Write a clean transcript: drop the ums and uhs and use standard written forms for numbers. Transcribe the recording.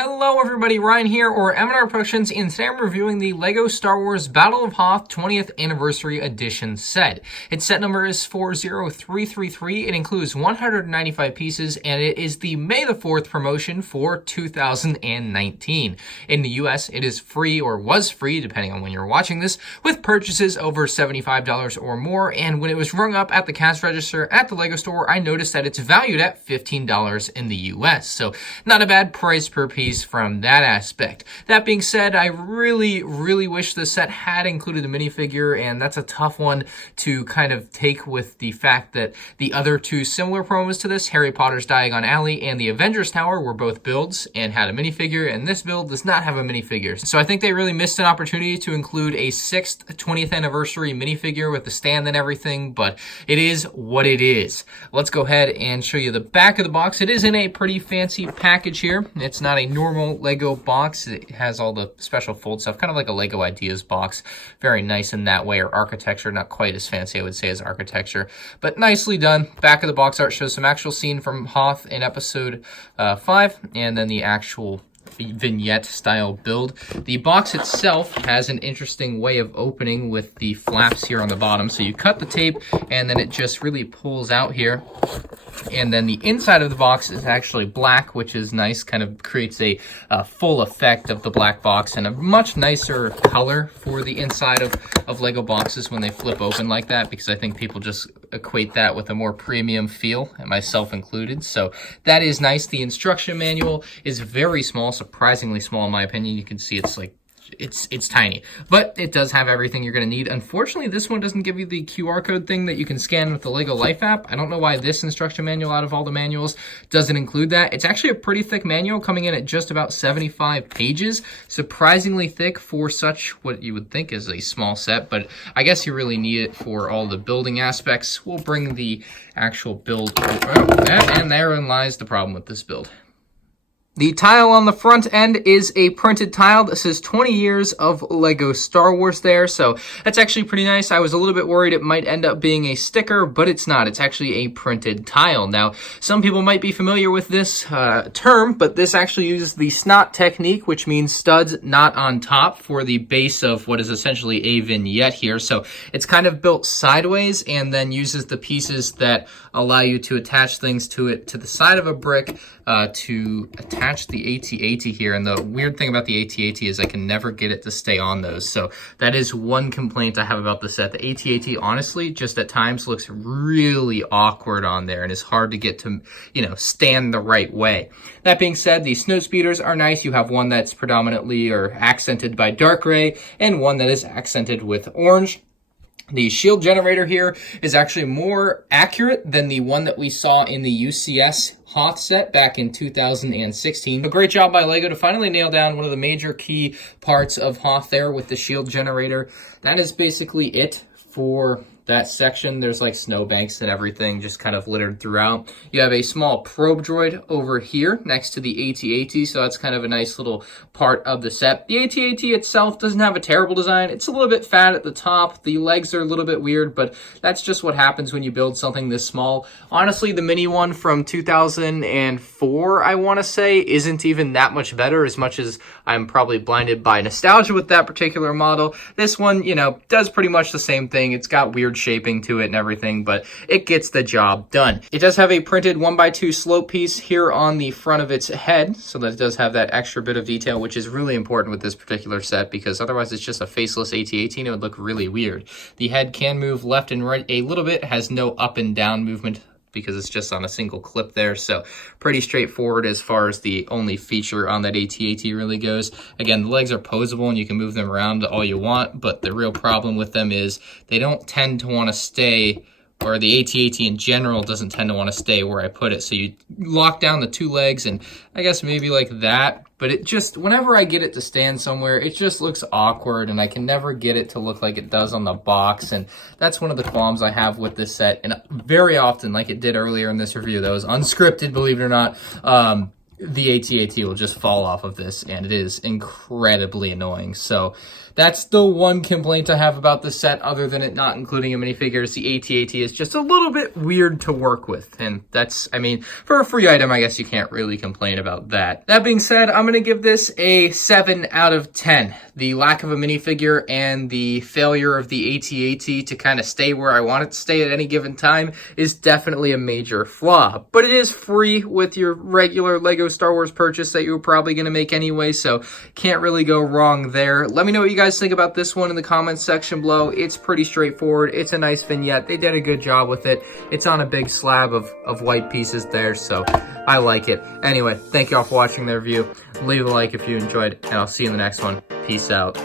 Hello everybody, Ryan here, or MandRproductions, and today I'm reviewing the LEGO Star Wars Battle of Hoth 20th Anniversary Edition set. Its set number is 40333, it includes 195 pieces, and it is the May the 4th promotion for 2019. In the US, it is free, or was free, depending on when you're watching this, with purchases over $75 or more, and when it was rung up at the cash register at the LEGO store, I noticed that it's valued at $15 in the US, so not a bad price per piece from that aspect. That being said, I really wish the set had included a minifigure, and that's a tough one to kind of take with the fact that the other two similar promos to this, Harry Potter's Diagon Alley and the Avengers Tower, were both builds and had a minifigure, and this build does not have a minifigure. So I think they really missed an opportunity to include a 6th 20th anniversary minifigure with the stand and everything, but it is what it is. Let's go ahead and show you the back of the box. It is in a pretty fancy package here. It's not a normal LEGO box. It has all the special fold stuff, kind of like a LEGO Ideas box. Very nice in that way, or architecture. Not quite as fancy, I would say, as architecture, but nicely done. Back of the box art shows some actual scene from Hoth in episode 5, and then the actual vignette style build. The box itself has an interesting way of opening with the flaps here on the bottom. So you cut the tape and then it just really pulls out here. And then the inside of the box is actually black, which is nice, kind of creates a full effect of the black box and a much nicer color for the inside of LEGO boxes when they flip open like that, because I think people just equate that with a more premium feel, and myself included. So that is nice. The instruction manual is very small, surprisingly small in my opinion. You can see it's like it's tiny, but it does have everything you're going to need. Unfortunately, this one doesn't give you the QR code thing that you can scan with the LEGO Life app. I don't know why this instruction manual out of all the manuals doesn't include that. It's actually a pretty thick manual, coming in at just about 75 pages. Surprisingly thick for such what you would think is a small set, but I guess you really need it for all the building aspects. We'll bring the actual build and therein lies the problem with this build. The tile on the front end is a printed tile that says 20 years of LEGO Star Wars there, so that's actually pretty nice. I was a little bit worried it might end up being a sticker, but it's not. It's actually a printed tile. Now, some people might be familiar with this term, but this actually uses the snot technique, which means studs not on top for the base of what is essentially a vignette here. So it's kind of built sideways and then uses the pieces that allow you to attach things to it to the side of a brick to attach the AT-AT here. And the weird thing about the AT-AT is I can never get it to stay on those. So that is one complaint I have about the set. The AT-AT honestly just at times looks really awkward on there and is hard to get to, stand the right way. That being said, the Snowspeeders are nice. You have one that's predominantly or accented by dark gray and one that is accented with orange. The shield generator here is actually more accurate than the one that we saw in the UCS Hoth set back in 2016. A great job by LEGO to finally nail down one of the major key parts of Hoth there with the shield generator. That is basically it for that section. There's like snowbanks and everything just kind of littered throughout. You have a small probe droid over here next to the AT-AT, so that's kind of a nice little part of the set. The AT-AT itself doesn't have a terrible design. It's a little bit fat at the top. The legs are a little bit weird, but that's just what happens when you build something this small. Honestly, the mini one from 2004, I want to say, isn't even that much better, as much as I'm probably blinded by nostalgia with that particular model. This one, does pretty much the same thing. It's got weird shaping to it and everything, but it gets the job done. It does have a printed 1x2 slope piece here on the front of its head, so that it does have that extra bit of detail, which is really important with this particular set, because otherwise it's just a faceless AT-AT and it would look really weird. The head can move left and right a little bit, has no up and down movement because it's just on a single clip there, so pretty straightforward as far as the only feature on that AT-AT really goes. Again, the legs are posable and you can move them around all you want, but the real problem with them is they don't tend to want to stay, or the AT-AT in general doesn't tend to want to stay where I put it. So you lock down the two legs and I guess maybe like that, but it just, whenever I get it to stand somewhere, it just looks awkward and I can never get it to look like it does on the box. And that's one of the qualms I have with this set. And very often, like it did earlier in this review, that was unscripted, believe it or not, the AT-AT will just fall off of this, and it is incredibly annoying. So that's the one complaint I have about the set, other than it not including a minifigure. Is the AT-AT is just a little bit weird to work with, and that's, I mean, for a free item, I guess you can't really complain about that. That being said, I'm gonna give this a 7 out of 10. The lack of a minifigure and the failure of the AT-AT to kind of stay where I want it to stay at any given time is definitely a major flaw. But it is free with your regular LEGO Star Wars purchase that you were probably going to make anyway, so can't really go wrong there. Let me know what you guys think about this one in the comments section below. It's pretty straightforward. It's a nice vignette. They did a good job with it. It's on a big slab of white pieces there, so I like it. Anyway, thank you all for watching the review. Leave a like if you enjoyed, and I'll see you in the next one. Peace out.